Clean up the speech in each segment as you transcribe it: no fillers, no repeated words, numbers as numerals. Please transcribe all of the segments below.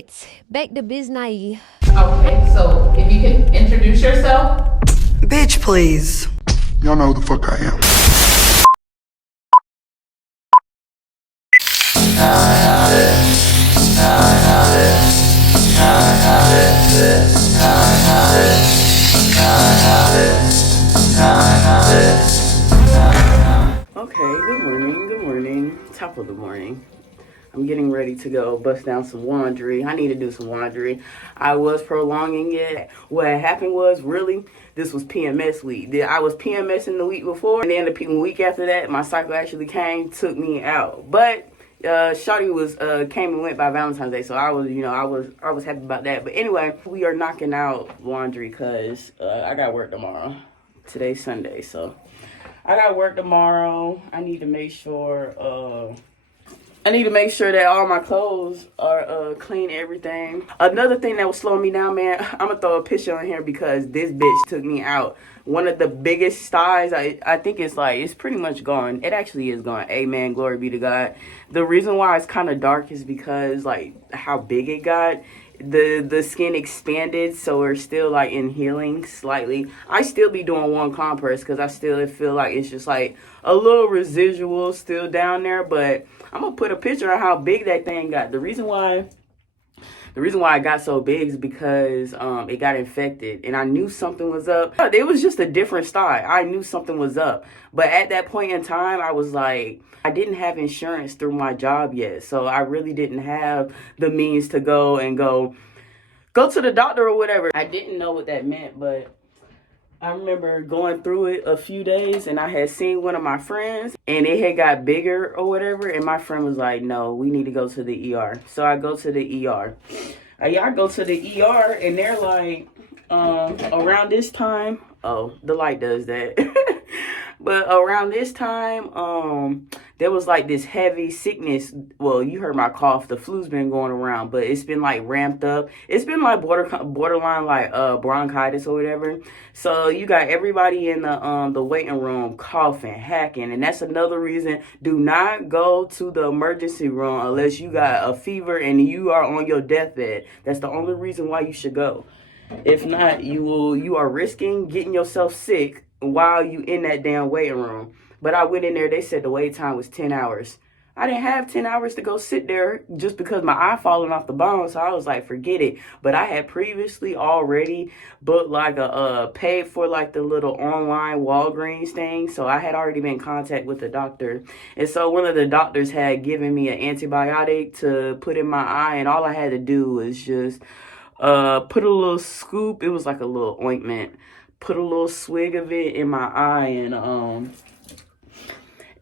Alright, back to business. Okay, so if you can introduce yourself. Bitch, please. Y'all know who the fuck I am. Okay, good morning. Top of the morning. I'm getting ready to go bust down some laundry. I need to do some laundry. I was prolonging it. What happened was, really, this was PMS week. I was PMSing the week before, and then the week after that, my cycle actually took me out. But Shawty was came and went by Valentine's Day, so I was happy about that. But anyway, we are knocking out laundry because I got work tomorrow. Today's Sunday, so I got work tomorrow. I need to make sure that all my clothes are clean, everything. Another thing that was slowing me down, man, I'm going to throw a picture on here because this bitch took me out. One of the biggest styes, I think it's pretty much gone. It actually is gone. Amen. Glory be to God. The reason why it's kind of dark is because, how big it got. The skin expanded, so we're still in healing slightly. I still be doing one compress because I still feel like it's just a little residual still down there, but I'm gonna put a picture of how big that thing got. The reason why it got so big is because it got infected, and I knew something was up. It was just a different style. I knew something was up, but at that point in time, I was like, I didn't have insurance through my job yet, so I really didn't have the means to go to the doctor or whatever. I didn't know what that meant, but I remember going through it a few days, and I had seen one of my friends, and it had got bigger or whatever, and my friend was like, no, we need to go to the ER. So I go to the ER. I go to the ER, and they're like, around this time, oh, the light does that. But around this time, there was this heavy sickness. Well, you heard my cough. The flu's been going around, but it's been ramped up. It's been borderline bronchitis or whatever. So you got everybody in the waiting room coughing, hacking, and that's another reason. Do not go to the emergency room unless you got a fever and you are on your deathbed. That's the only reason why you should go. If not, you are risking getting yourself sick while you in that damn waiting room. But I went in there, they said the wait time was 10 hours. I didn't have 10 hours to go sit there just because my eye falling off the bone, so I was like, forget it. But I had previously already booked paid for the little online Walgreens thing, so I had already been in contact with the doctor. And so one of the doctors had given me an antibiotic to put in my eye, and all I had to do was just put a little scoop, it was like a little ointment, put a little swig of it in my eye,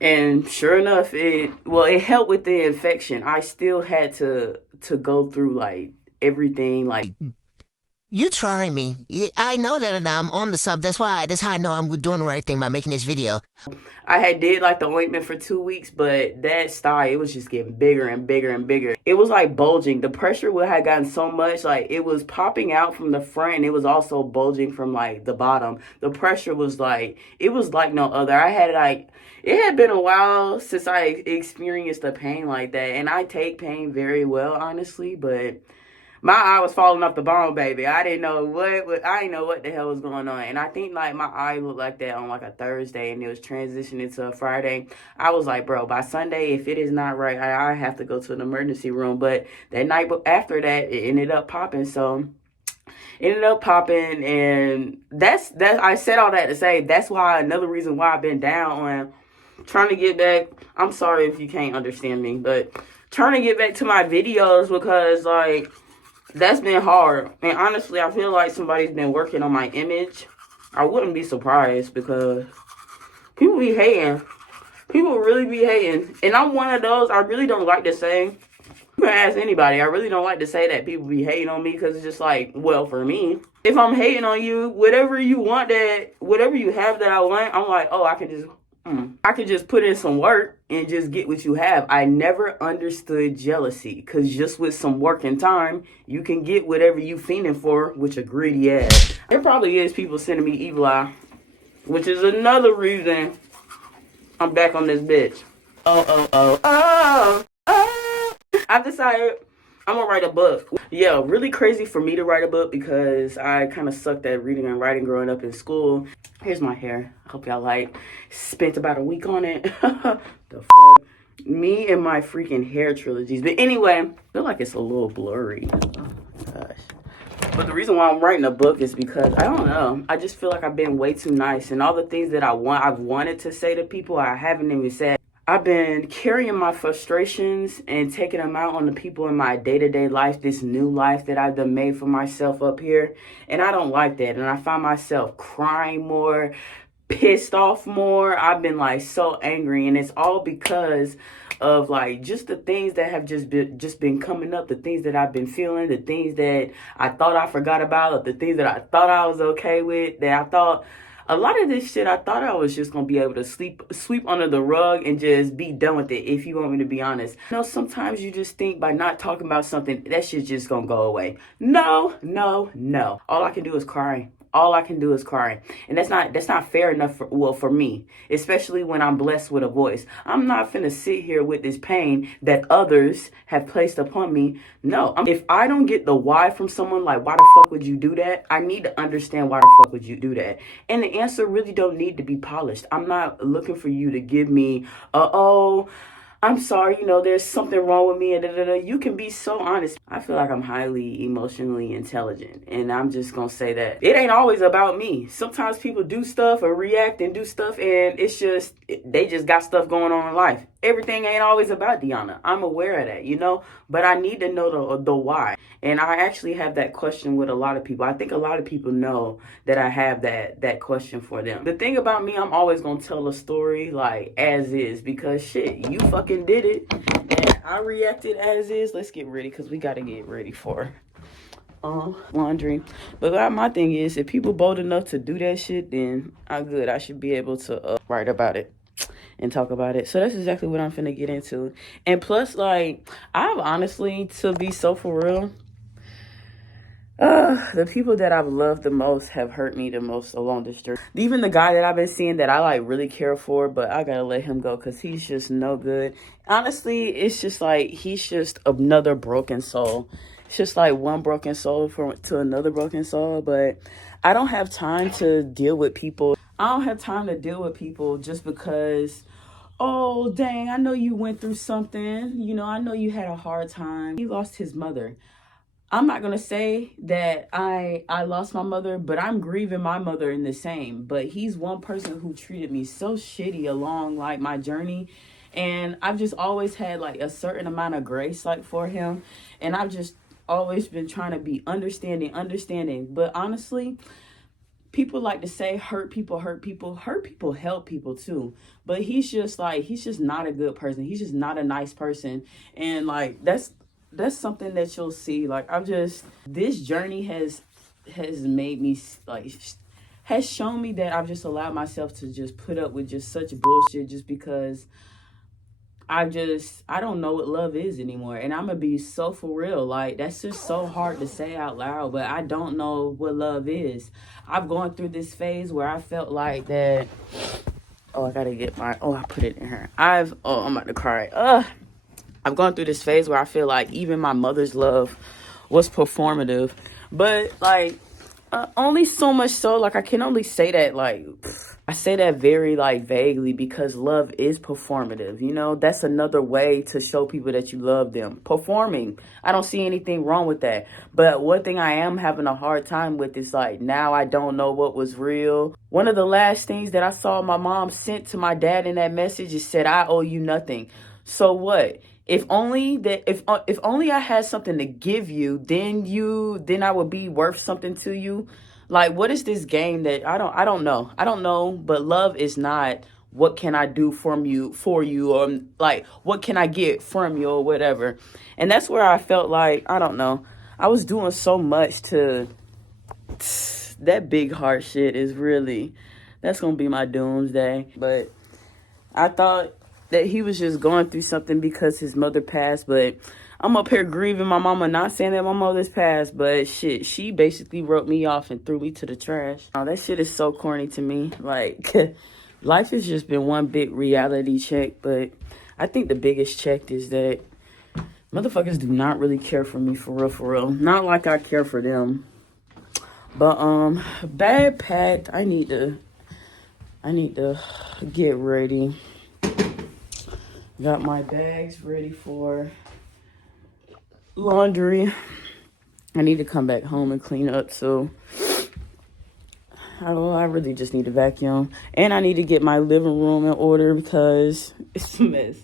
and sure enough, it helped with the infection. I still had to go through everything. You trying me. I know that I'm on the sub. That's how I know I'm doing the right thing by making this video. I had did the ointment for 2 weeks, but that sty, it was just getting bigger and bigger and bigger. It was bulging. The pressure had gotten so much, it was popping out from the front, and it was also bulging from the bottom. The pressure was it was no other. I had it had been a while since I experienced a pain like that, and I take pain very well, honestly, but my eye was falling off the bone, baby. I didn't know what the hell was going on. And I think my eye looked like that on a Thursday, and it was transitioning to a Friday. I was like, bro, by Sunday, if it is not right, I have to go to an emergency room. But that night after that, it ended up popping. And that's I said all that to say that's why another reason why I've been down on trying to get back. I'm sorry if you can't understand me, but trying to get back to my videos because that's been hard. And honestly, I feel like somebody's been working on my image. I wouldn't be surprised because people be hating. People really be hating. And I'm one of those, I really don't like to say. You can ask anybody. I really don't like to say that people be hating on me because it's just for me. If I'm hating on you, whatever you have that I want, I'm I could just put in some work and just get what you have. I never understood jealousy because just with some work and time, you can get whatever you fiending for, which a greedy ass. There probably is people sending me evil eye, which is another reason I'm back on this bitch. I decided I'm gonna write a book. Yeah, really crazy for me to write a book because I kind of sucked at reading and writing growing up in school. Here's my hair. I hope y'all like. Spent about a week on it. The fuck? Me and my freaking hair trilogies. But anyway, I feel like it's a little blurry. Oh, gosh. But the reason why I'm writing a book is because, I don't know, I just feel like I've been way too nice. And all the things that I've wanted to say to people, I haven't even said. I've been carrying my frustrations and taking them out on the people in my day-to-day life, this new life that I've done made for myself up here. And I don't like that. And I find myself crying more, pissed off more. I've been like so angry, and it's all because of like just the things that have just been coming up, the things that I've been feeling, the things that I thought I forgot about, the things that I thought I was okay with, that I thought a lot of this shit, I thought I was just gonna be able to sweep under the rug and just be done with it, if you want me to be honest. You know, sometimes you just think by not talking about something, that shit's just gonna go away. No, no, no. All I can do is cry. All I can do is cry. And that's not fair enough for me, especially when I'm blessed with a voice. I'm not finna sit here with this pain that others have placed upon me. No, if I don't get the why from someone, like, why the fuck would you do that? I need to understand why the fuck would you do that. And the answer really don't need to be polished. I'm not looking for you to give me, I'm sorry, you know, there's something wrong with me, and You can be so honest. I feel like I'm highly emotionally intelligent, and I'm just gonna say that. It ain't always about me. Sometimes people do stuff or react and do stuff, and it's just, they just got stuff going on in life. Everything ain't always about Deanna. I'm aware of that, you know, but I need to know the why. And I actually have that question with a lot of people. I think a lot of people know that I have that question for them. The thing about me, I'm always gonna tell a story like as is, because shit, you fucking did it and I reacted as is. Let's get ready, because we gotta get ready for laundry. But my thing is, if people bold enough to do that shit, then I'm good. I should be able to write about it and talk about it. So that's exactly what I'm finna get into. And plus, like, I've honestly, to be so for real, the people that I've loved the most have hurt me the most along this journey. Even the guy that I've been seeing that I like really care for, but I gotta let him go because he's just no good. Honestly, it's just like, he's just another broken soul. It's just like one broken soul to another broken soul. But I don't have time to deal with people. I don't have time to deal with people just because, oh, dang, I know you went through something. You know, I know you had a hard time. He lost his mother. I'm not going to say that I lost my mother, but I'm grieving my mother in the same. But he's one person who treated me so shitty along, like, my journey. And I've just always had, like, a certain amount of grace, like, for him. And I've just always been trying to be understanding. But honestly, people like to say hurt people help people too. But he's just not a good person. He's just not a nice person. And, like, that's something that you'll see. Like, this journey has made me, like, has shown me that I've just allowed myself to just put up with just such bullshit just because I don't know what love is anymore. And I'm gonna be so for real. Like, that's just so hard to say out loud, but I don't know what love is. I've gone through this phase where I felt like that. I gotta get I put it in here. I'm about to cry. I've gone through this phase where I feel like even my mother's love was performative. But, like, only so much so, like, I can only say that, like, I say that very, like, vaguely, because love is performative, you know? That's another way to show people that you love them. Performing. I don't see anything wrong with that. But one thing I am having a hard time with is, like, now I don't know what was real. One of the last things that I saw my mom sent to my dad in that message is said, "I owe you nothing." So what? If only I had something to give you, then I would be worth something to you. Like, what is this game that I don't know, but love is not what can I do for you, or like what can I get from you or whatever. And that's where I felt like, I don't know, I was doing so much to that big heart shit is really, that's gonna be my doomsday. But I thought that he was just going through something because his mother passed, but I'm up here grieving my mama, not saying that my mother's passed, but shit, she basically wrote me off and threw me to the trash. Oh, that shit is so corny to me. Like, life has just been one big reality check, but I think the biggest check is that Motherfuckers do not really care for me for real. Not like I care for them. But bag packed. I need to get ready. Got my bags ready for laundry. I need to come back home and clean up, so I really just need to vacuum. And I need to get my living room in order because it's a mess.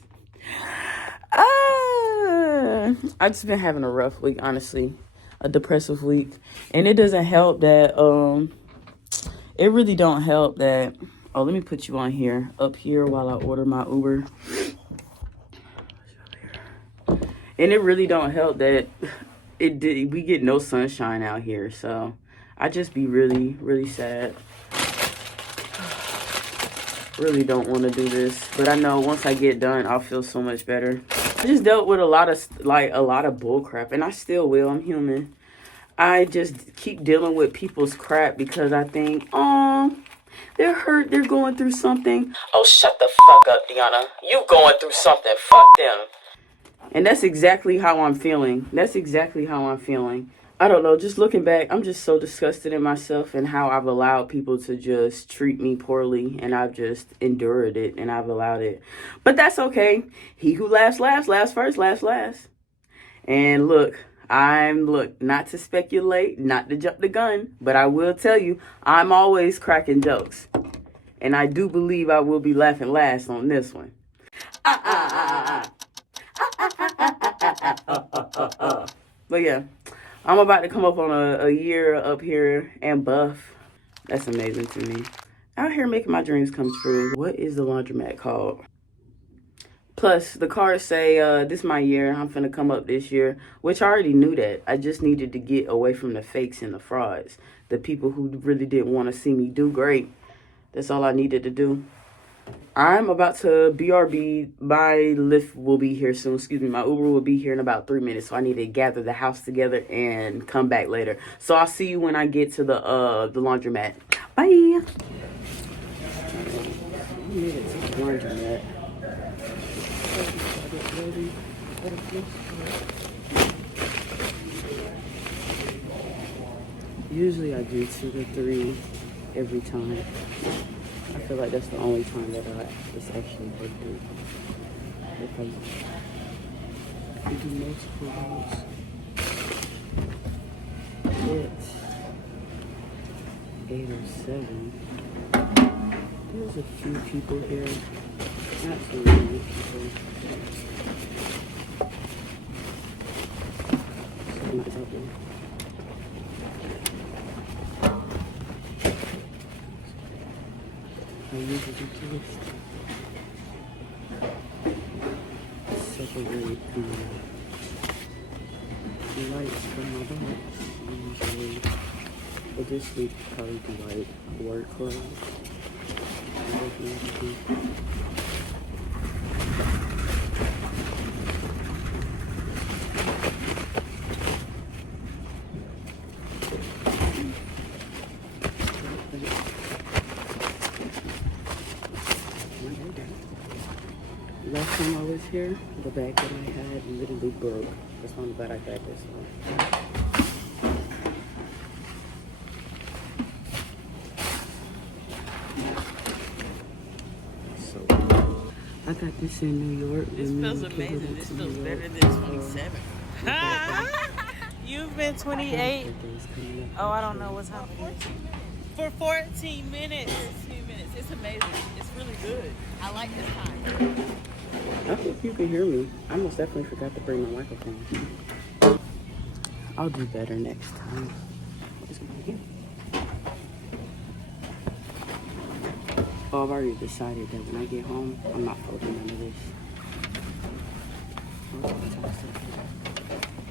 I've just been having a rough week, honestly. A depressive week. And it doesn't help that, it really don't help that, oh, let me put you on here, up here while I order my Uber. And it really don't help that we get no sunshine out here, so I just be really, really sad. Really don't want to do this, but I know once I get done, I'll feel so much better. I just dealt with a lot of bull crap, and I still will. I'm human. I just keep dealing with people's crap because I think, oh, they're hurt, they're going through something. Oh, shut the fuck up, Deanna. You going through something. Fuck them. And that's exactly how I'm feeling. I don't know, just looking back, I'm just so disgusted in myself and how I've allowed people to just treat me poorly, and I've just endured it, and I've allowed it. But that's okay. He who laughs first, laughs last. And look, not to speculate, not to jump the gun, but I will tell you, I'm always cracking jokes. And I do believe I will be laughing last on this one. But yeah, I'm about to come up on a year up here and buff. That's amazing to me. Out here making my dreams come true. What is the laundromat called? Plus, the cards say, this my year. I'm finna come up this year. Which I already knew that. I just needed to get away from the fakes and the frauds. The people who really didn't want to see me do great. That's all I needed to do. I'm about to BRB. My Lyft will be here soon. My Uber will be here in about 3 minutes. So I need to gather the house together and come back later. So I'll see you when I get to the laundromat. Bye. I made it to the laundromat. Usually I do 2 to 3 every time. I feel like that's the only time that it's actually worth it. Because we do multiple roles. It's 8:07. There's a few people here. Not too many people. So not that one. I usually do toast. Separate the lights from my box usually. But this week probably do like work clothes. Last time I was here, the bag that I had literally broke. That's why I'm glad I got this one. So, I got this in New York. This feels amazing. This feels better than 27. You've been 28. Oh, I don't know what time it is. For 14 minutes. 14 minutes. It's amazing. It's really good. I like this time. I think you can hear me. I most definitely forgot to bring my microphone. I'll do better next time. Oh, I've already decided that when I get home, I'm not folding none of this.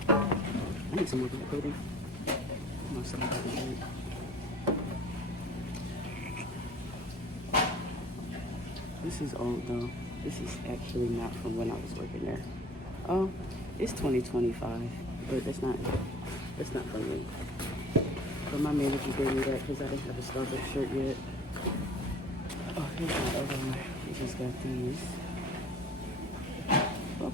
I need some more black coating. This is old though. This is actually not from when I was working there. Oh, it's 2025, but that's not from me. But my manager gave me that because I didn't have a Starbucks shirt yet. Oh, here's my other one. We just got these. Up.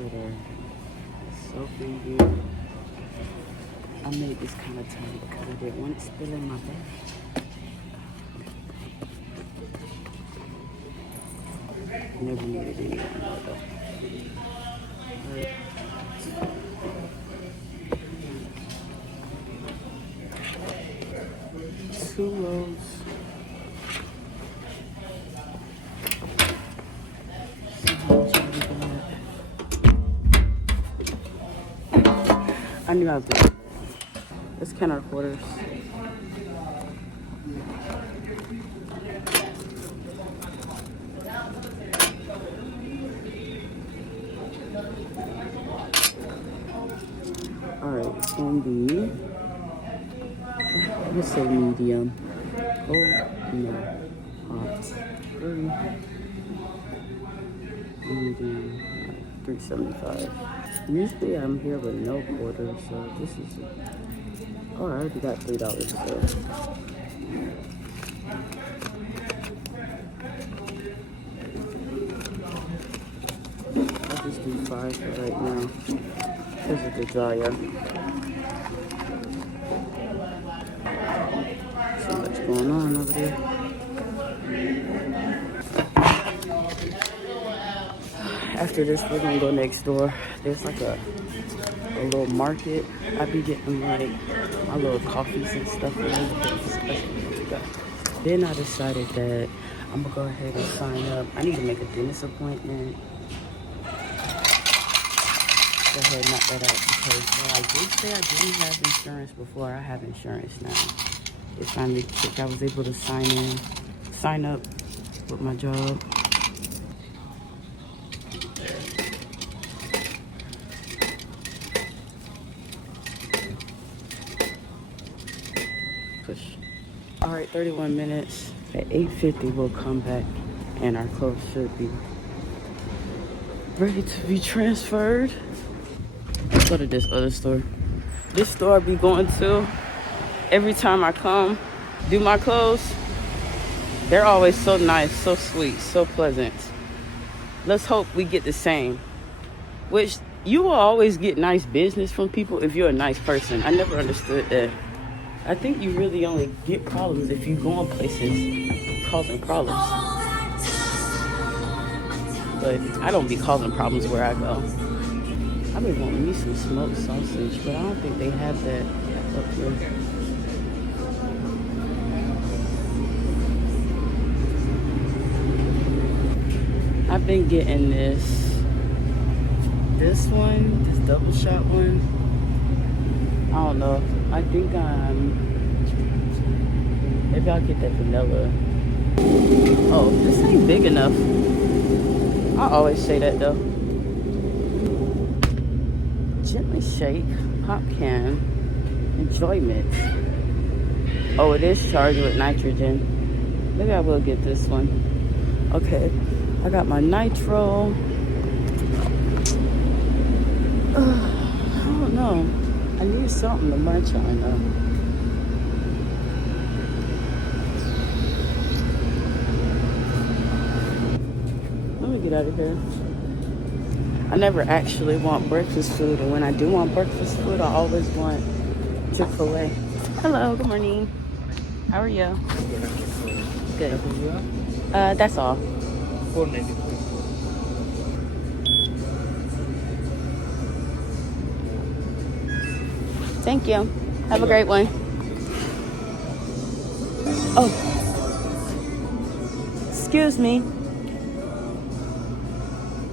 at her. So pretty. I made this kind of tight because I didn't want it to spill in my bag. Never needed anyone though. Right. 2 rows. See how much I got. I knew I was doing it. Let's count our quarters. Alright, it's gonna be, let's say medium. Oh, no. Hot. Medium. 375. Usually I'm here with no quarters, so this is, oh, I already got $3, so. I'll just do 5 for right now. Because of the dryer. So much going on over there. After this, we're gonna go next door. There's like a little market. I be getting like my little coffees and stuff. Then I decided that I'm gonna go ahead and sign up. I need to make a dentist appointment. Go ahead and knock that out because, well, I did say I didn't have insurance before. I have insurance now. It finally clicked. I was able to sign up with my job. Push. All right, 31 minutes. At 8:50, we'll come back and our clothes should be ready to be transferred. Let's go to this other store. This store I be going to every time I come do my clothes. They're always so nice, so sweet, so pleasant. Let's hope we get the same. Which you will always get nice business from people if you're a nice person. I never understood that. I think you really only get problems if you go in places causing problems. But I don't be causing problems where I go. I've been wanting me some smoked sausage, but I don't think they have that up here. I've been getting this one, this double shot one. I don't know. I think maybe I'll get that vanilla. Oh, this ain't big enough. I always say that though. Gently shake, pop can, enjoyment. Oh, it is charged with nitrogen. Maybe I will get this one. Okay, I got my nitro. I don't know. I need something to munch on though. Let me get out of here. I never actually want breakfast food, and when I do want breakfast food, I always want Chick-fil-A. Hello, good morning. How are you? Good. That's all. Thank you. Have a great one. Oh. Excuse me.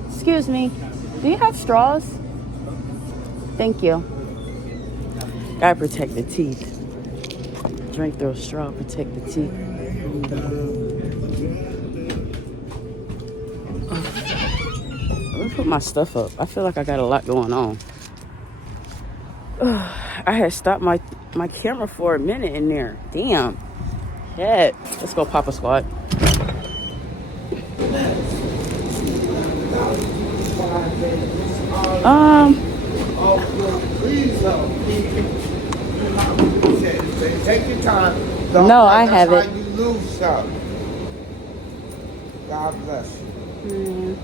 Excuse me. Do you have straws? Thank you. Gotta protect the teeth. Drink through a straw, protect the teeth. Let me put my stuff up. I feel like I got a lot going on. I had stopped my camera for a minute in there. Damn. Shit. Let's go pop a squat. Take your time. No, I have it. That's how you lose something. God bless you.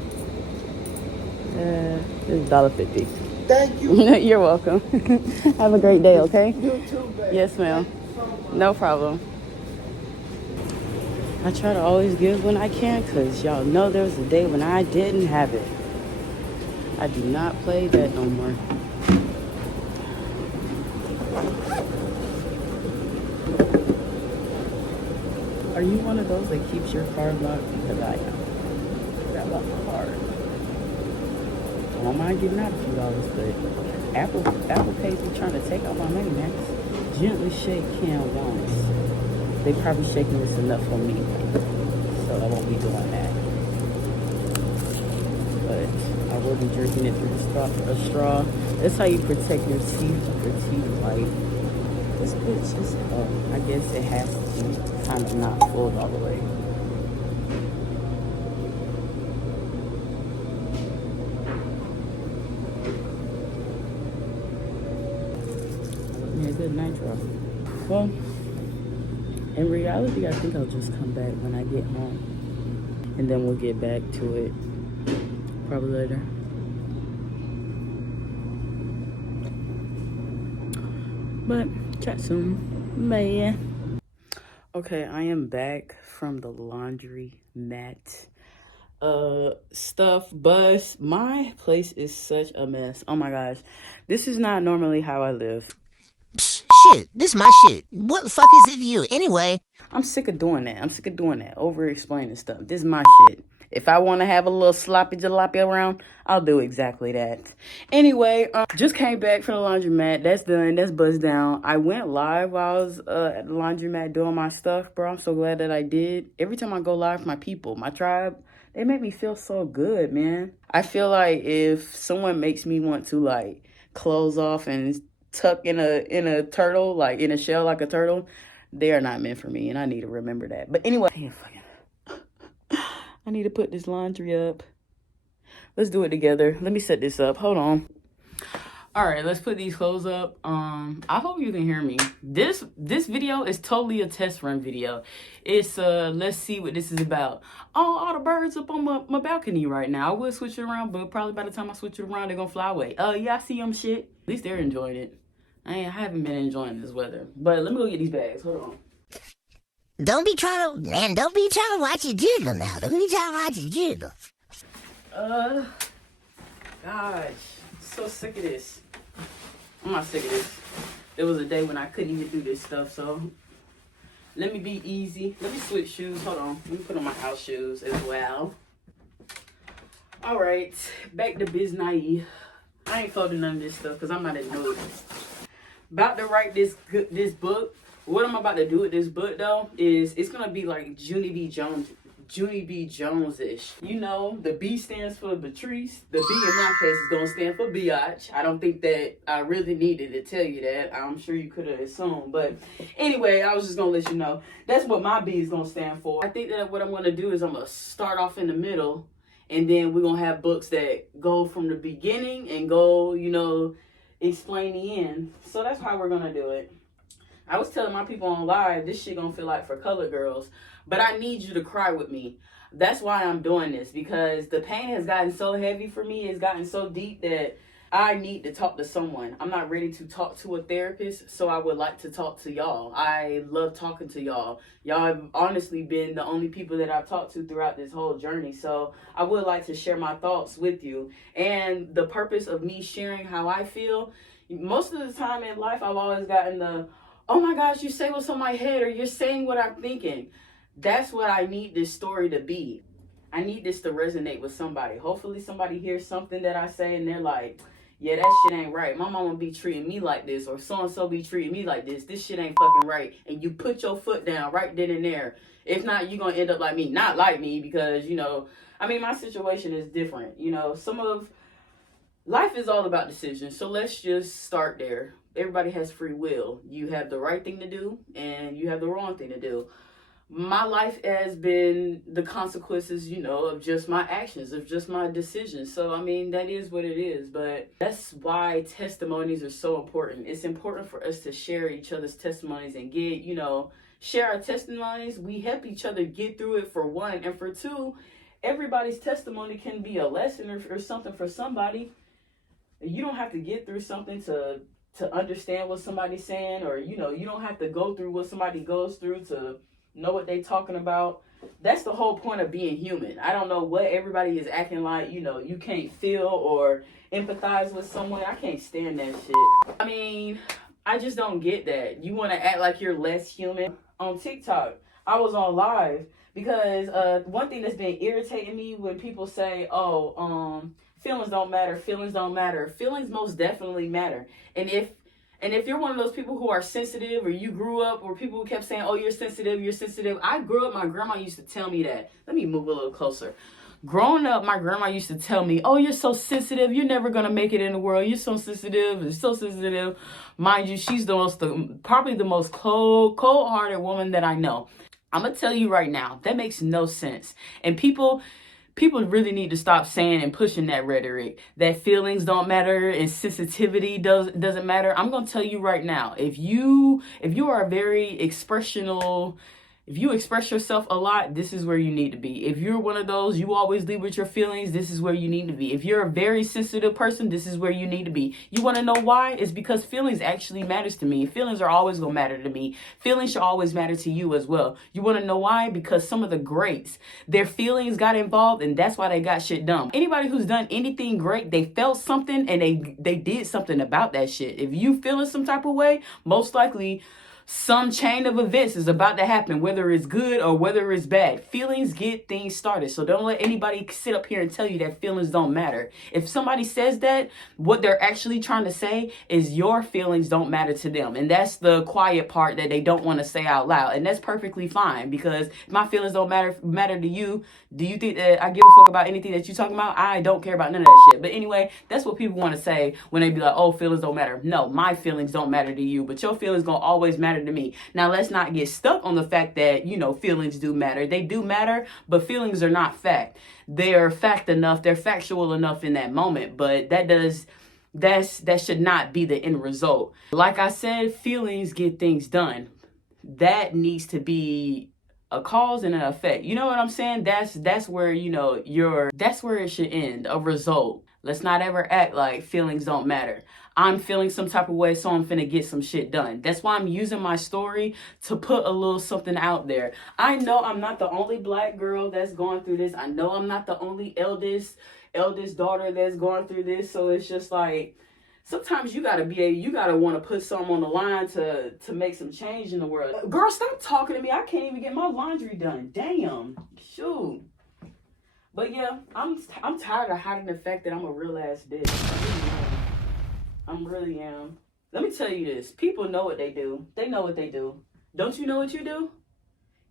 It's $1.50. Thank you. You're welcome. Have a great day, okay? You too, baby. Yes, ma'am. No problem. I try to always give when I can, because y'all know there was a day when I didn't have it. I do not play that no more. Are you one of those that keeps your card locked? Because I am. I lock my card. I don't mind getting out a few dollars, but Apple Pay's be trying to take out my money, man. Gently shake can once. They probably shaking this enough for me, so I won't be doing that. But I will be drinking it through a straw. That's how you protect your teeth. Your teeth, like, this bitch is, I guess it has to be kind of not full all the way. Yeah, good nitro. Well, in reality, I think I'll just come back when I get home. And then we'll get back to it probably later. But chat soon. Bye. Okay, I am back from the laundry mat. Stuff, bus. My place is such a mess. Oh my gosh. This is not normally how I live. Psh, shit, this my shit. What the fuck is it to you? Anyway. I'm sick of doing that. Over explaining stuff. This is my shit. If I want to have a little sloppy jalopy around, I'll do exactly that. Anyway, just came back from the laundromat. That's done. That's buzzed down. I went live while I was at the laundromat doing my stuff, bro. I'm so glad that I did. Every time I go live, my people, my tribe, they make me feel so good, man. I feel like if someone makes me want to, like, close off and tuck in a turtle, like in a shell like a turtle, they are not meant for me, and I need to remember that. But anyway, I need to put this laundry up. Let's do it together. Let me set this up. Hold on. All right, let's put these clothes up. I hope you can hear me. This video is totally a test run video. It's let's see what this is about. Oh, all the birds up on my balcony right now. I will switch it around, but probably by the time I switch it around, they're gonna fly away. Yeah, I see them shit. At least they're enjoying it. I haven't been enjoying this weather. But let me go get these bags. Hold on. Don't be trying to watch your jiggle now. Don't be trying to watch your jiggle. Gosh, I'm so sick of this. I'm not sick of this. There was a day when I couldn't even do this stuff, so let me be easy. Let me switch shoes. Hold on. Let me put on my house shoes as well. All right, back to business. I ain't folding none of this stuff because I'm not in the mood. About to write this book. What I'm about to do with this book, though, is it's going to be like Junie B. Jones-ish. You know, the B stands for Patrice. The B in my case is going to stand for Biatch. I don't think that I really needed to tell you that. I'm sure you could have assumed. But anyway, I was just going to let you know. That's what my B is going to stand for. I think that what I'm going to do is I'm going to start off in the middle. And then we're going to have books that go from the beginning and go, you know, explain the end. So that's how we're going to do it. I was telling my people on live, this shit gonna feel like for color girls, but I need you to cry with me. That's why I'm doing this, because the pain has gotten so heavy for me. It's gotten so deep that I need to talk to someone. I'm not ready to talk to a therapist, so I would like to talk to y'all. I love talking to y'all. Y'all have honestly been the only people that I've talked to throughout this whole journey, so I would like to share my thoughts with you. And the purpose of me sharing how I feel, most of the time in life, I've always gotten the, oh my gosh, you say what's on my head, or you're saying what I'm thinking. That's what I need this story to be. I need this to resonate with somebody. Hopefully somebody hears something that I say and they're like, yeah, that shit ain't right. My mama be treating me like this, or so-and-so be treating me like this. This shit ain't fucking right. And you put your foot down right then and there. If not, you're going to end up like me. Not like me, because, you know, I mean, my situation is different. You know, life is all about decisions. So let's just start there. Everybody has free will. You have the right thing to do and you have the wrong thing to do. My life has been the consequences, you know, of just my actions, of just my decisions. So, I mean, that is what it is. But that's why testimonies are so important. It's important for us to share each other's testimonies and get, you know, share our testimonies. We help each other get through it, for one. And for two, everybody's testimony can be a lesson or something for somebody. You don't have to get through something to understand what somebody's saying, or you don't have to go through what somebody goes through to know what they talking about. That's the whole point of being human. I don't know what everybody is acting like, you can't feel or empathize with someone. I can't stand that shit. I mean, I just don't get that. You want to act like you're less human. On TikTok, I was on live because one thing that's been irritating me when people say, feelings don't matter, feelings don't matter. Feelings most definitely matter. And if you're one of those people who are sensitive, or you grew up where people kept saying, oh, you're sensitive. I grew up, my grandma used to tell me that. Let me move a little closer. Growing up, my grandma used to tell me, oh, you're so sensitive. You're never going to make it in the world. You're so sensitive. You're so sensitive. Mind you, she's probably the most cold-hearted woman that I know. I'm going to tell you right now, that makes no sense. And people really need to stop saying and pushing that rhetoric that feelings don't matter and sensitivity doesn't matter. I'm going to tell you right now, if you are very expressional, if you express yourself a lot, this is where you need to be. If you're one of those, you always lead with your feelings, this is where you need to be. If you're a very sensitive person, this is where you need to be. You want to know why? It's because feelings actually matters to me. Feelings are always going to matter to me. Feelings should always matter to you as well. You want to know why? Because some of the greats, their feelings got involved, and that's why they got shit done. Anybody who's done anything great, they felt something and they did something about that shit. If you feeling some type of way, most likely some chain of events is about to happen, whether it's good or whether it's bad. Feelings get things started. So don't let anybody sit up here and tell you that feelings don't matter. If somebody says that, what they're actually trying to say is your feelings don't matter to them. And that's the quiet part that they don't want to say out loud. And that's perfectly fine, because if my feelings don't matter to you, do you think that I give a fuck about anything that you're talking about? I don't care about none of that shit. But anyway, that's what people want to say when they be like, oh, feelings don't matter. No, my feelings don't matter to you, but your feelings gonna always matter to me. Now, let's not get stuck on the fact that, feelings do matter. They do matter, but feelings are not fact. They're fact enough. They're factual enough in that moment, but that should not be the end result. Like I said, feelings get things done. That needs to be a cause and an effect. You know what I'm saying? That's where, that's where it should end, a result. Let's not ever act like feelings don't matter. I'm feeling some type of way, so I'm finna get some shit done. That's why I'm using my story to put a little something out there. I know I'm not the only black girl that's going through this. I know I'm not the only eldest daughter that's going through this. So it's just like, sometimes you gotta want to put something on the line to make some change in the world. Girl, stop talking to me. I can't even get my laundry done. Damn. Shoot. But yeah, I'm tired of hiding the fact that I'm a real ass bitch. I really am. Let me tell you this. People know what they do. They know what they do. Don't you know what you do?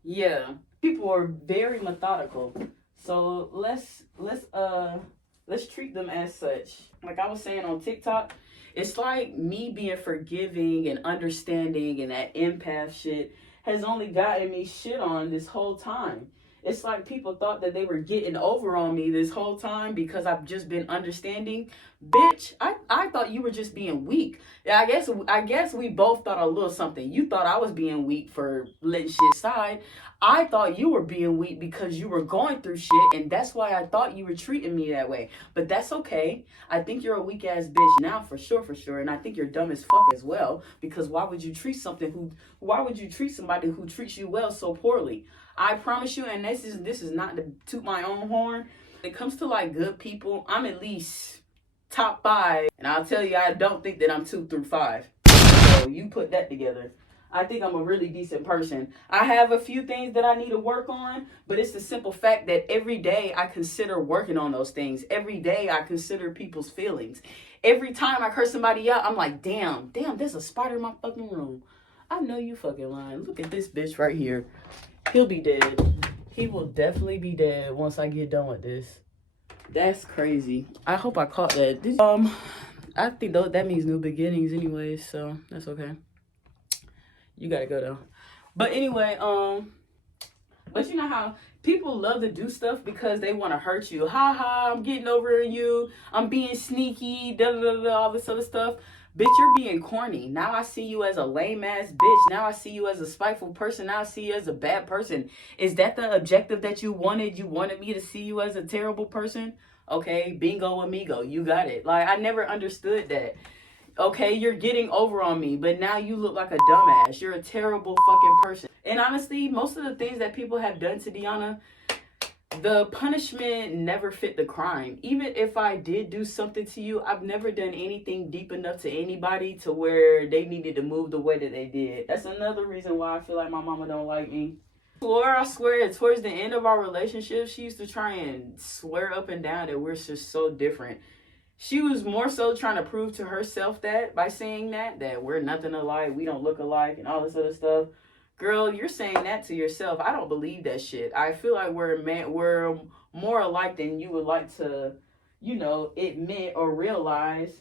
Yeah. People are very methodical. So let's treat them as such. Like I was saying on TikTok, it's like me being forgiving and understanding and that empath shit has only gotten me shit on this whole time. It's like people thought that they were getting over on me this whole time because I've just been understanding. Bitch, I thought you were just being weak. I guess we both thought a little something. You thought I was being weak for letting shit slide. I thought you were being weak because you were going through shit, and that's why I thought you were treating me that way. But that's okay. I think you're a weak ass bitch now, for sure, and I think you're dumb as fuck as well. Because why would you treat somebody who treats you well so poorly? I promise you, and this is not to toot my own horn. When it comes to like good people, I'm at least top 5, and I'll tell you, I don't think that I'm 2 through 5. So you put that together. I think I'm a really decent person. I have a few things that I need to work on, but it's the simple fact that every day I consider working on those things. Every day I consider people's feelings. Every time I curse somebody out, I'm like, damn, there's a spider in my fucking room. I know you fucking lying. Look at this bitch right here. He'll be dead. He will definitely be dead once I get done with this. That's crazy. I hope I caught that. I think that means new beginnings anyways, so that's okay. You gotta go though. But anyway, but you know how people love to do stuff because they want to hurt you. Ha ha, I'm getting over you. I'm being sneaky, da da da da, all this other stuff. Bitch, you're being corny. Now I see you as a lame ass bitch. Now I see you as a spiteful person. Now I see you as a bad person. Is that the objective that you wanted? You wanted me to see you as a terrible person? Okay, bingo amigo, you got it. Like, I never understood that. Okay, you're getting over on me, but now you look like a dumbass. You're a terrible fucking person. And honestly, most of the things that people have done to Deanna, the punishment never fit the crime. Even if I did do something to you, I've never done anything deep enough to anybody to where they needed to move the way that they did. That's another reason why I feel like my mama don't like me. I swear, towards the end of our relationship, she used to try and swear up and down that we're just so different. She was more so trying to prove to herself that by saying that we're nothing alike, we don't look alike, and all this other stuff. Girl, you're saying that to yourself. I don't believe that shit. I feel like we're more alike than you would like to, admit or realize.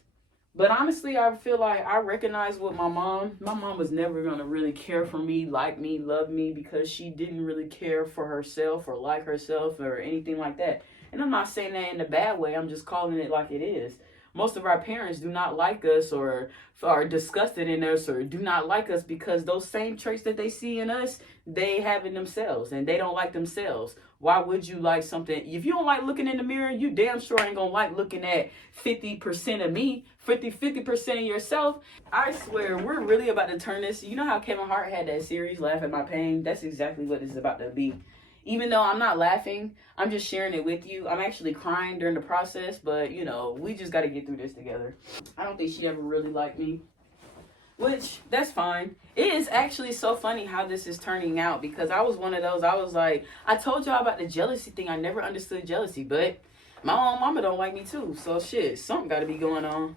But honestly, I feel like I recognize with my mom. My mom was never going to really care for me, like me, love me, because she didn't really care for herself or like herself or anything like that. And I'm not saying that in a bad way. I'm just calling it like it is. Most of our parents do not like us or are disgusted in us or do not like us because those same traits that they see in us, they have in themselves and they don't like themselves. Why would you like something? If you don't like looking in the mirror, you damn sure ain't gonna like looking at 50% of me, 50% of yourself. I swear, we're really about to turn this. You know how Kevin Hart had that series, Laugh at My Pain? That's exactly what it's about to be. Even though I'm not laughing, I'm just sharing it with you. I'm actually crying during the process, but, we just got to get through this together. I don't think she ever really liked me, which, that's fine. It is actually so funny how this is turning out because I was one of those, I was like, I told y'all about the jealousy thing. I never understood jealousy, but my own mama don't like me too. So, shit, something got to be going on.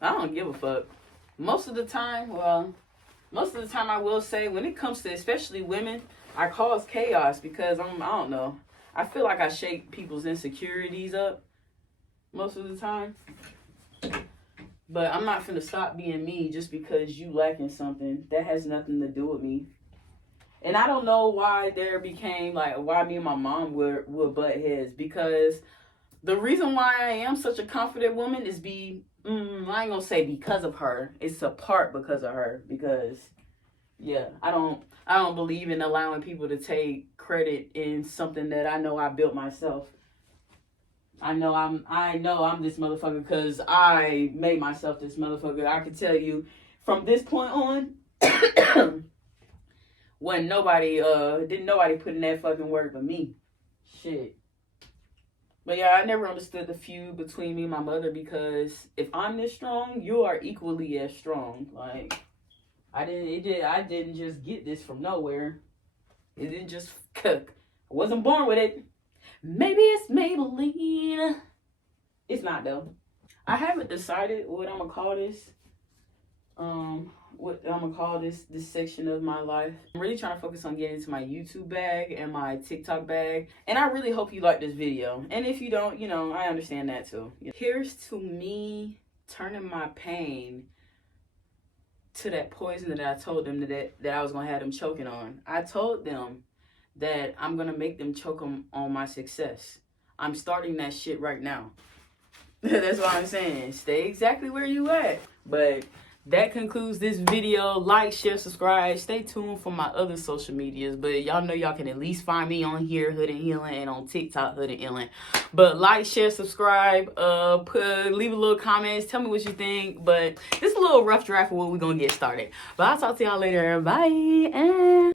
I don't give a fuck. Most of the time I will say when it comes to especially women, I cause chaos because I don't know. I feel like I shake people's insecurities up most of the time. But I'm not finna stop being me just because you lacking something. That has nothing to do with me. And I don't know why there became, why me and my mom would butt heads. Because the reason why I am such a confident woman is I ain't gonna say because of her. It's a part because of her. Because, yeah, I don't believe in allowing people to take credit in something that I know I built myself. I know I'm this motherfucker because I made myself this motherfucker. I can tell you from this point on, when didn't nobody put in that fucking work but me. Shit. But yeah, I never understood the feud between me and my mother because if I'm this strong, you are equally as strong. Like, I didn't just get this from nowhere. It didn't just cook. I wasn't born with it. Maybe it's Maybelline. It's not though. I haven't decided what I'm gonna call this. What I'm gonna call this section of my life. I'm really trying to focus on getting into my YouTube bag and my TikTok bag. And I really hope you like this video. And if you don't, I understand that too. Here's to me turning my pain to that poison that I told them that I was gonna have them choking on. I told them that I'm gonna make them choke on my success. I'm starting that shit right now. That's what I'm saying. Stay exactly where you at. But that concludes this video. Like, share, subscribe. Stay tuned for my other social medias. But y'all know y'all can at least find me on here, HoodNHealin, and on TikTok, HoodNHealin. But like, share, subscribe. Leave a little comments. Tell me what you think. But it's a little rough draft for what we're gonna get started. But I'll talk to y'all later. Bye.